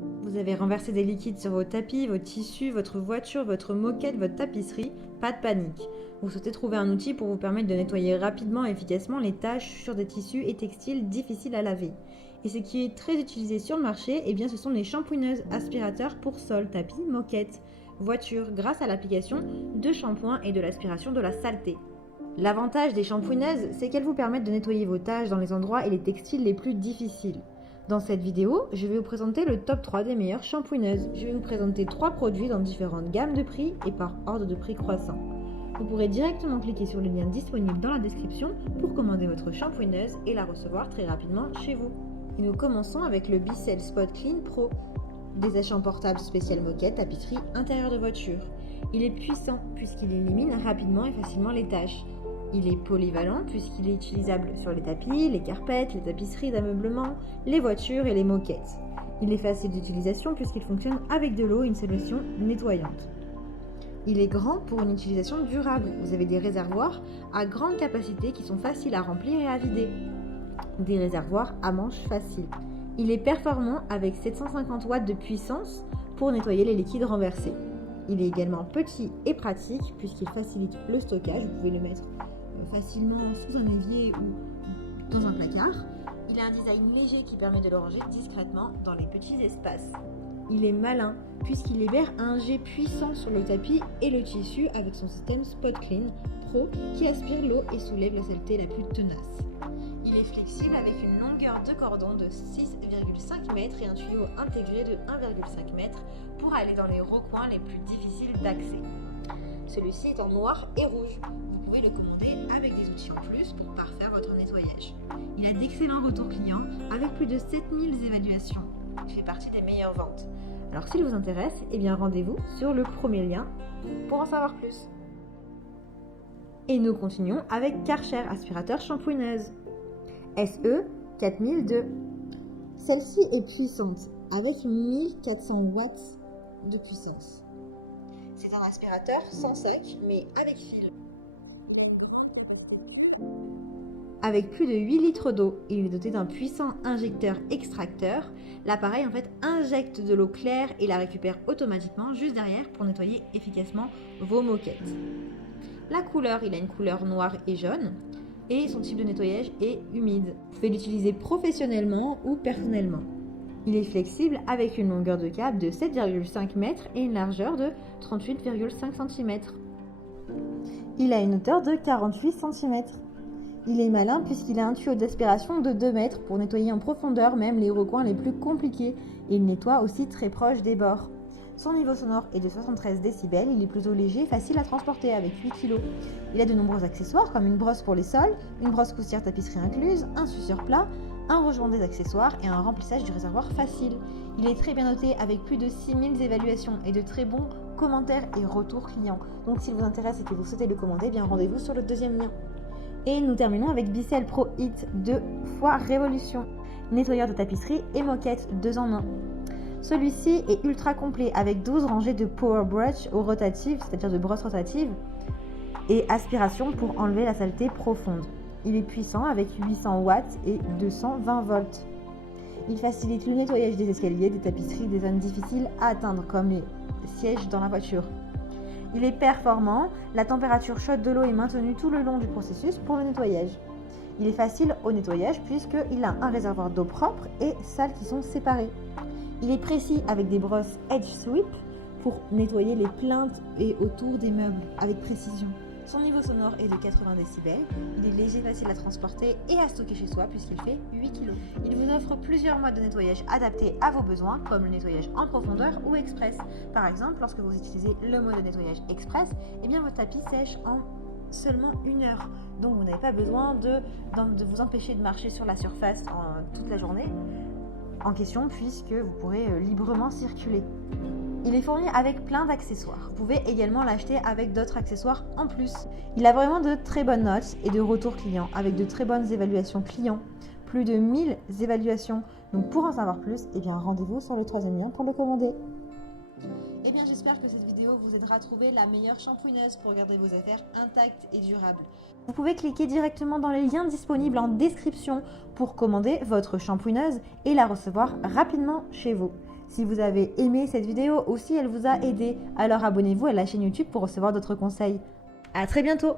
Vous avez renversé des liquides sur vos tapis, vos tissus, votre voiture, votre moquette, votre tapisserie. Pas de panique. Vous souhaitez trouver un outil pour vous permettre de nettoyer rapidement et efficacement les taches sur des tissus et textiles difficiles à laver. Et ce qui est très utilisé sur le marché, eh bien, ce sont les shampooineuses aspirateurs pour sol, tapis, moquette, voiture, grâce à l'application de shampoing et de l'aspiration de la saleté. L'avantage des shampooineuses, c'est qu'elles vous permettent de nettoyer vos taches dans les endroits et les textiles les plus difficiles. Dans cette vidéo, je vais vous présenter le top 3 des meilleures shampooineuses. Je vais vous présenter 3 produits dans différentes gammes de prix et par ordre de prix croissant. Vous pourrez directement cliquer sur le lien disponible dans la description pour commander votre shampooineuse et la recevoir très rapidement chez vous. Et nous commençons avec le Bicel Spot Clean Pro, des sachets portables spécial moquette, tapisserie, intérieur de voiture. Il est puissant puisqu'il élimine rapidement et facilement les taches. Il est polyvalent puisqu'il est utilisable sur les tapis, les carpettes, les tapisseries d'ameublement, les voitures et les moquettes. Il est facile d'utilisation puisqu'il fonctionne avec de l'eau et une solution nettoyante. Il est grand pour une utilisation durable. Vous avez des réservoirs à grande capacité qui sont faciles à remplir et à vider. Des réservoirs à manches faciles. Il est performant avec 750 watts de puissance pour nettoyer les liquides renversés. Il est également petit et pratique puisqu'il facilite le stockage. Vous pouvez le mettre facilement sous un évier ou dans un placard. Il a un design léger qui permet de le ranger discrètement dans les petits espaces. Il est malin puisqu'il libère un jet puissant sur le tapis et le tissu avec son système Spot Clean Pro qui aspire l'eau et soulève la saleté la plus tenace. Il est flexible avec une longueur de cordon de 6,5 mètres et un tuyau intégré de 1,5 mètre pour aller dans les recoins les plus difficiles d'accès. Celui-ci est en noir et rouge. Vous pouvez le commander avec des outils en plus pour parfaire votre nettoyage. Il a d'excellents retours clients avec plus de 7000 évaluations. Il fait partie des meilleures ventes. Alors s'il vous intéresse, eh bien rendez-vous sur le premier lien pour en savoir plus. Et nous continuons avec Karcher aspirateur shampooineuse. SE 4002. Celle-ci est puissante avec 1400 watts de puissance. C'est un aspirateur sans sac mais avec fil. Avec plus de 8 litres d'eau, il est doté d'un puissant injecteur extracteur. L'appareil en fait injecte de l'eau claire et la récupère automatiquement juste derrière pour nettoyer efficacement vos moquettes. La couleur, il a une couleur noire et jaune et son type de nettoyage est humide. Vous pouvez l'utiliser professionnellement ou personnellement. Il est flexible avec une longueur de câble de 7,5 mètres et une largeur de 38,5 cm. Il a une hauteur de 48 cm. Il est malin puisqu'il a un tuyau d'aspiration de 2 mètres pour nettoyer en profondeur même les recoins les plus compliqués et il nettoie aussi très proche des bords. Son niveau sonore est de 73 décibels, il est plutôt léger et facile à transporter avec 8 kg. Il a de nombreux accessoires comme une brosse pour les sols, une brosse poussière tapisserie incluse, un suceur plat, un rangement des accessoires et un remplissage du réservoir facile. Il est très bien noté avec plus de 6000 évaluations et de très bons commentaires et retours clients. Donc s'il vous intéresse et que vous souhaitez le commander, bien rendez-vous sur le deuxième lien. Et nous terminons avec Bicel Pro Hit 2 fois Révolution, nettoyeur de tapisserie et moquette 2 en 1. Celui-ci est ultra complet avec 12 rangées de power brush au rotative, c'est-à-dire de brosses rotatives, et aspiration pour enlever la saleté profonde. Il est puissant avec 800 watts et 220 volts. Il facilite le nettoyage des escaliers, des tapisseries, des zones difficiles à atteindre comme les sièges dans la voiture. Il est performant, la température chaude de l'eau est maintenue tout le long du processus pour le nettoyage. Il est facile au nettoyage puisqu'il a un réservoir d'eau propre et sale qui sont séparés. Il est précis avec des brosses Edge Sweep pour nettoyer les plinthes et autour des meubles avec précision. Son niveau sonore est de 80 décibels, il est léger, facile à transporter et à stocker chez soi puisqu'il fait 8 kg. Il vous offre plusieurs modes de nettoyage adaptés à vos besoins comme le nettoyage en profondeur ou express. Par exemple, lorsque vous utilisez le mode de nettoyage express, eh bien votre tapis sèche en seulement 1 heure. Donc vous n'avez pas besoin de vous empêcher de marcher sur la surface toute la journée en question puisque vous pourrez librement circuler. Il est fourni avec plein d'accessoires. Vous pouvez également l'acheter avec d'autres accessoires en plus. Il a vraiment de très bonnes notes et de retours clients avec de très bonnes évaluations clients. Plus de 1000 évaluations. Donc pour en savoir plus, eh bien rendez-vous sur le troisième lien pour le commander. Eh bien j'espère que cette vidéo vous aidera à trouver la meilleure shampooineuse pour garder vos affaires intactes et durables. Vous pouvez cliquer directement dans les liens disponibles en description pour commander votre shampooineuse et la recevoir rapidement chez vous. si vous avez aimé cette vidéo ou si elle vous a aidé. Alors abonnez-vous à la chaîne YouTube pour recevoir d'autres conseils. À très bientôt!